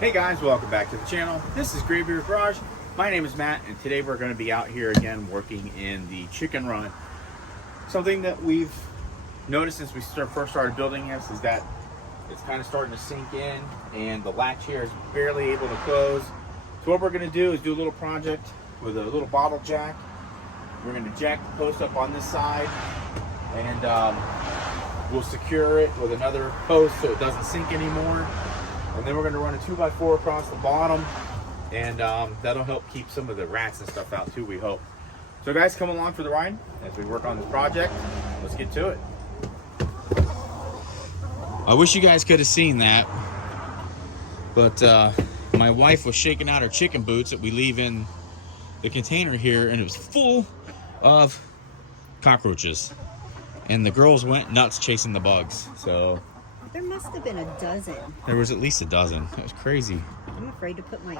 Hey guys, welcome back to the channel. This is Graveyard Garage. My name is Matt, and today we're going to be out here again working in the chicken run. Something that we've noticed since we first started building this is that it's kind of starting to sink in, and the latch here is barely able to close. So what we're going to do is do a little project with a little bottle jack. We're going to jack the post up on this side, and we'll secure it with another post so it doesn't sink anymore. And then we're going to run a 2x4 across the bottom, and that'll help keep some of the rats and stuff out too, we hope. So guys, come along for the ride as we work on this project. Let's get to it. I wish you guys could have seen that, but my wife was shaking out her chicken boots that we leave in the container here, and it was full of cockroaches. And the girls went nuts chasing the bugs. So there must have been a dozen. There was at least a dozen. That was crazy. I'm afraid to put my...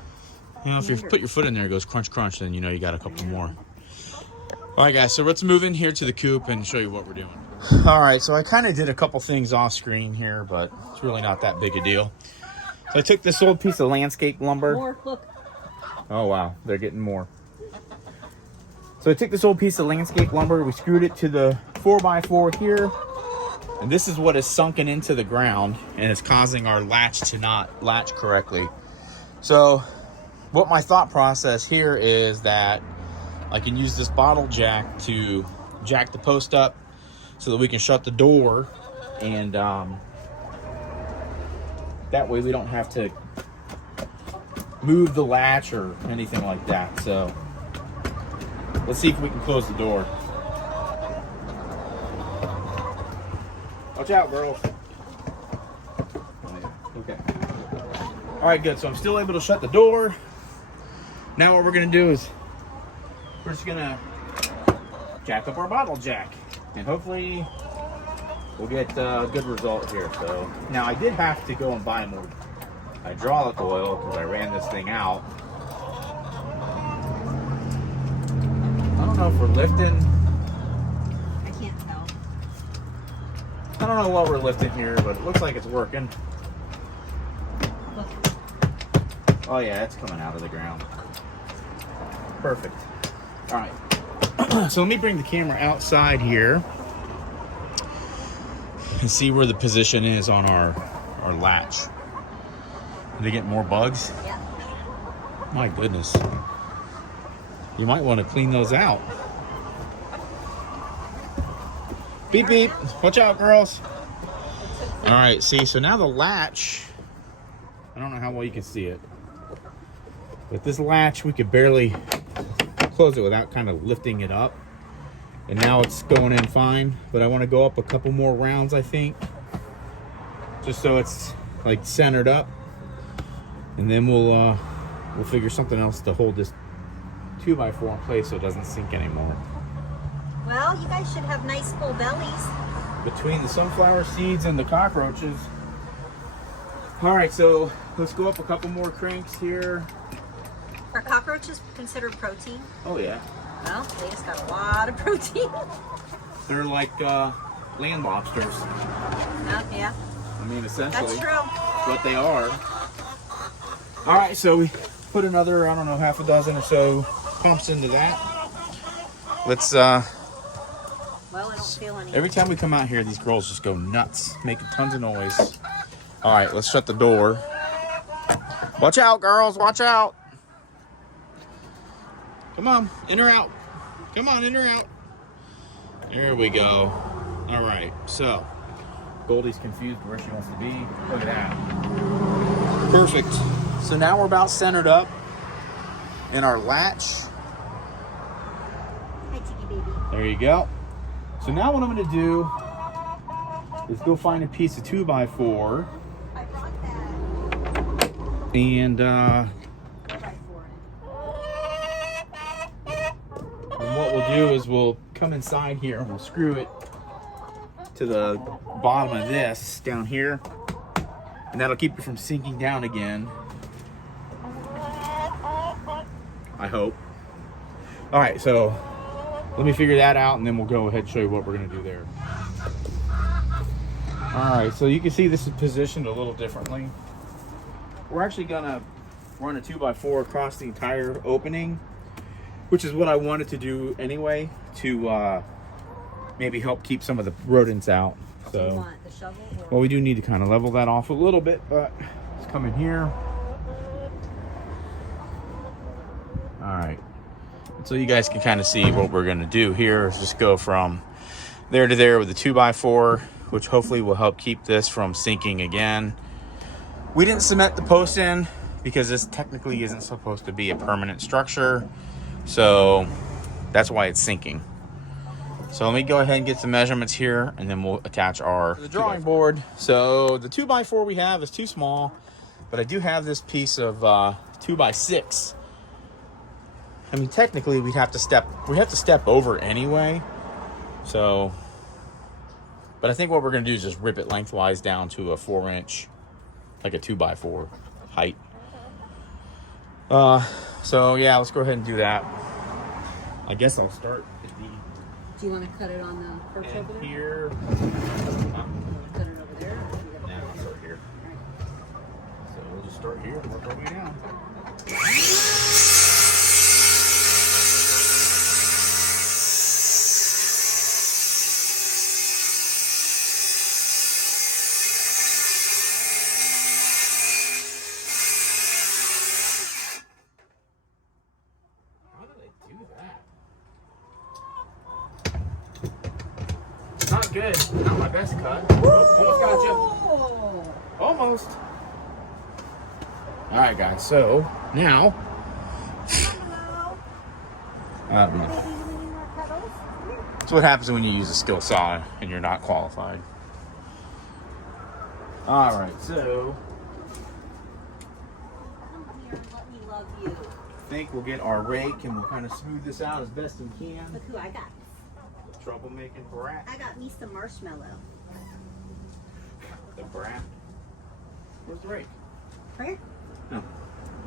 You know, if you put your foot in there, it goes crunch, crunch, then you know you got a couple more. All right, guys, so let's move in here to the coop and show you what we're doing. All right, so I kind of did a couple things off screen here, but it's really not that big a deal. So I took this old piece of landscape lumber. More, look. Oh, wow, they're getting more. So I took this old piece of landscape lumber, we screwed it to the 4x4 here, and this is what is sunken into the ground and is causing our latch to not latch correctly. So what my thought process here is that I can use this bottle jack to jack the post up so that we can shut the door, and that way we don't have to move the latch or anything like that. So let's see if we can close the door. Watch out, girls. Okay. All right, good. So I'm still able to shut the door. Now what we're gonna do is we're just gonna jack up our bottle jack, and hopefully we'll get a good result here. So now I did have to go and buy more hydraulic oil because I ran this thing out. I don't know if we're lifting. I can't tell. I don't know what we're lifting here, but it looks like it's working. Look. Oh yeah, it's coming out of the ground. Perfect. All right. So let me bring the camera outside here and see where the position is on our latch. Did they get more bugs? Yeah. My goodness. You might want to clean those out. Beep, beep. Watch out, girls. All right, see, so now the latch, I don't know how well you can see it, but this latch, we could barely close it without kind of lifting it up. And now it's going in fine, but I want to go up a couple more rounds, I think, just so it's like centered up. And then we'll figure something else to hold this 2x4 in place so it doesn't sink anymore. Well, you guys should have nice full bellies. Between the sunflower seeds and the cockroaches. All right, so let's go up a couple more cranks here. Are cockroaches considered protein? Oh yeah. Well, they just got a lot of protein. They're like land lobsters. Oh, yeah. I mean, essentially. That's true. What they are. All right, so we put another, I don't know, half a dozen or so pumps into that. Let's Well, I don't feel any. every time we come out here, these girls just go nuts, making tons of noise. All right, let's shut the door. Watch out, girls, watch out. Come on, in or out. Come on, in or out. There we go. All right, so Goldie's confused where she wants to be. Look at that. Perfect. So now we're about centered up in our latch. Hi, Tiki baby. There you go. So now what I'm going to do is go find a piece of 2x4 I brought that. and what we'll do is we'll come inside here and we'll screw it to the bottom of this down here, and that'll keep it from sinking down again, I hope. All right, so let me figure that out, and then we'll go ahead and show you what we're going to do there. All right, so you can see this is positioned a little differently. we're actually gonna run a 2x4 across the entire opening, which is what I wanted to do anyway, to maybe help keep some of the rodents out. Do you So, want the shovel? Or... well, we do need to kind of level that off a little bit, but let's come in here. All right. So you guys can kind of see what we're gonna do here is just go from there to there with the 2x4, which hopefully will help keep this from sinking again. We didn't cement the post in because this technically isn't supposed to be a permanent structure. So that's why it's sinking. So let me go ahead and get some measurements here, and then we'll attach our drawing board. So the 2x4 we have is too small, but I do have this piece of 2x6. I mean, technically we have to step over anyway. So, but I think what we're gonna do is just rip it lengthwise down to a 4-inch, like a 2x4 height. So yeah, let's go ahead and do that. I guess I'll start at the Do you want to cut it on the perch over there? here. Cut it over there? Or you Now I'll start here. So we'll just start here and work our way down. How did I do that? Not good. Not my best cut. Almost got you. Oh! Almost. All right, guys. So now, I don't know. That's what happens when you use a skill saw and you're not qualified. All right. So Come here and let me love you. I think we'll get our rake and we'll kind of smooth this out as best we can. Look who I got. Troublemaking brat. I got me some marshmallow. The brat. Where's the rake? Right here. No,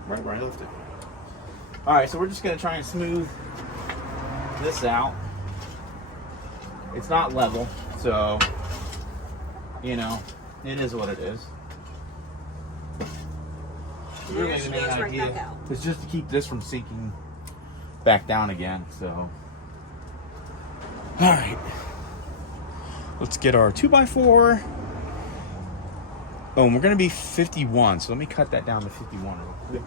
right where I left it. All right, so we're just gonna try and smooth this out. It's not level, so you know, it is what it is. There Really, she the main goes right idea back out. is just to keep this from sinking back down again. So, all right, let's get our 2x4. Oh, and we're gonna be 51, so let me cut that down to 51 real quick.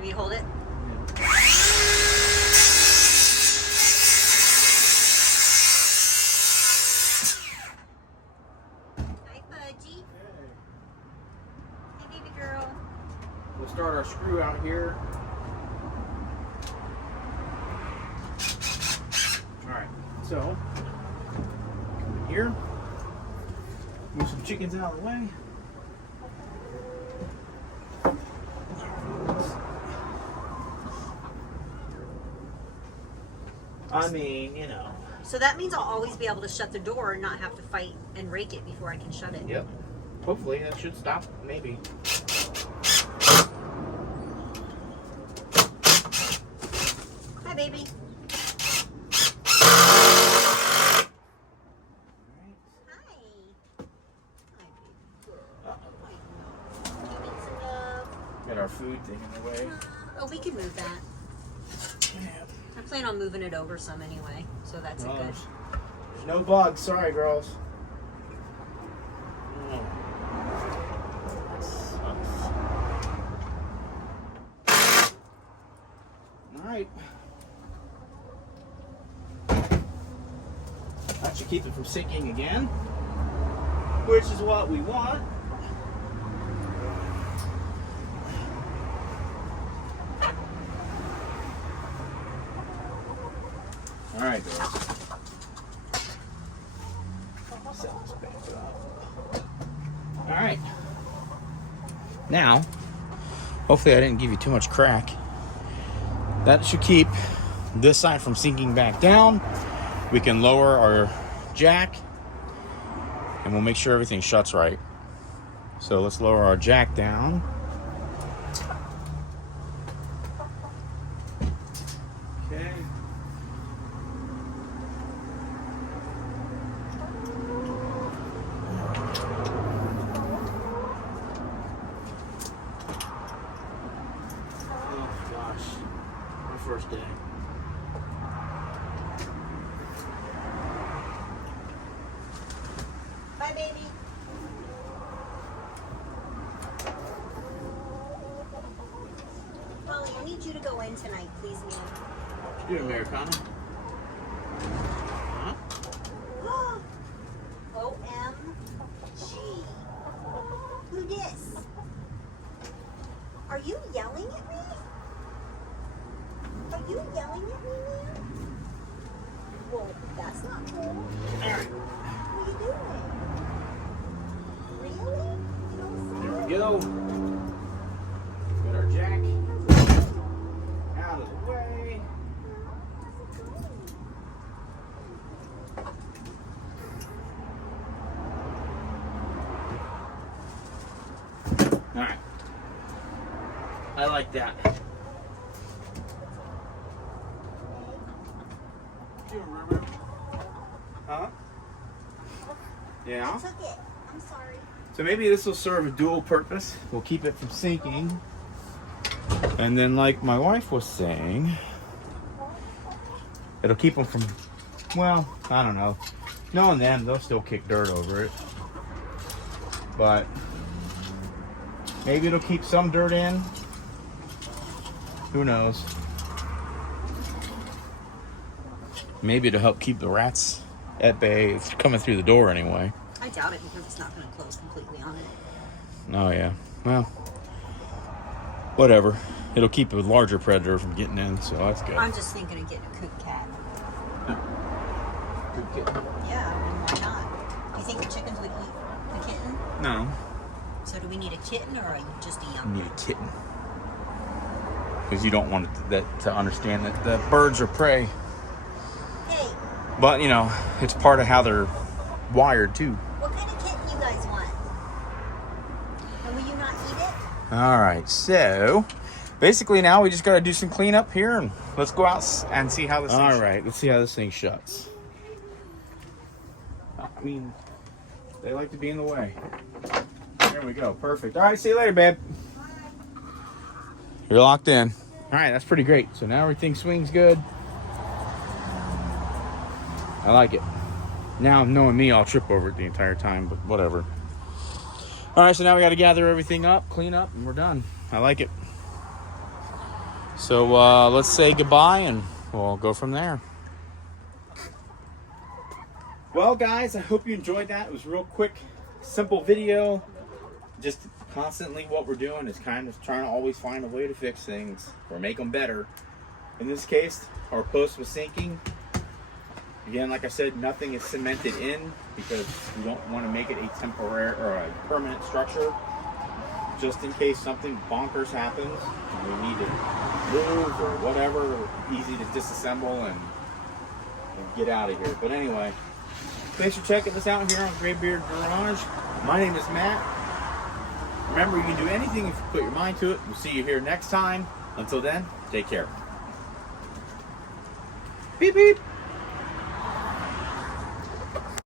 Do you hold it? Hi, Fudgy. Hey, baby girl. We'll start our screw out here. All right, so come in here, move some chickens out of the way. I mean, you know. So that means I'll always be able to shut the door and not have to fight and rake it before I can shut it. Yep. Hopefully that should stop. Maybe. Hi, baby. Hi. Hi, baby girl. Do you need some love? Got our food thing in the way. Oh, we can move that. I plan on moving it over some anyway, so that's a good. There's no bugs. Sorry, girls. All right. That should keep it from sinking again, which is what we want. All right, guys. Set this back up. All right. Now, hopefully I didn't give you too much crack. That should keep this side from sinking back down. We can lower our jack and we'll make sure everything shuts right. So let's lower our jack down. Okay. Oh gosh, my first day. Bye, baby. Polly, I need you to go in tonight, please, ma'am. You doing Americana? Huh? OMG. Who dis? Are you yelling at me? Are you yelling at me, ma'am? Well, that's not cool. Alright. What are you doing? Really? There we go. Got our jack out of the way. Alright. I like that. Do you remember? Huh? Yeah? I took it. I'm sorry. So maybe this will serve a dual purpose. We'll keep it from sinking. And then like my wife was saying, it'll keep them from, well, I don't know. Knowing them, they'll still kick dirt over it. But maybe it'll keep some dirt in. Who knows? Maybe it'll help keep the rats at bay. It's coming through the door anyway. I doubt it because it's not going to close completely on it. Oh yeah. Well, whatever. It'll keep a larger predator from getting in, so that's good. I'm just thinking of getting a coot cat. Good kitten. Yeah, I mean, why not? Do you think the chickens would eat the kitten? No. So do we need a kitten or just a You young need one? a kitten. Because you don't want that to understand that the birds are prey. Hey, But, you know, it's part of how they're wired, too. what kind of kitten you guys want? And will you not eat it? All right, so basically now we just got to do some cleanup here, and let's go out and see how this thing shuts. All right, let's see how this thing shuts. I mean, they like to be in the way. There we go, perfect. All right, see you later, babe. You're locked in. All right, that's pretty great. So now everything swings good. I like it. Now, knowing me, I'll trip over it the entire time, but whatever. All right, so now we got to gather everything up, clean up, and we're done. I like it. So let's say goodbye, and we'll go from there. Well, guys, I hope you enjoyed that. It was a real quick, simple video. Just constantly what we're doing is kind of trying to always find a way to fix things or make them better. In this case, our post was sinking. Again, like I said, nothing is cemented in because we don't want to make it a temporary or a permanent structure. Just in case something bonkers happens and we need to move or whatever, easy to disassemble and get out of here. But anyway, thanks for checking us out here on Graybeard Garage. My name is Matt. Remember, you can do anything if you put your mind to it. We'll see you here next time. Until then, take care. Beep, beep.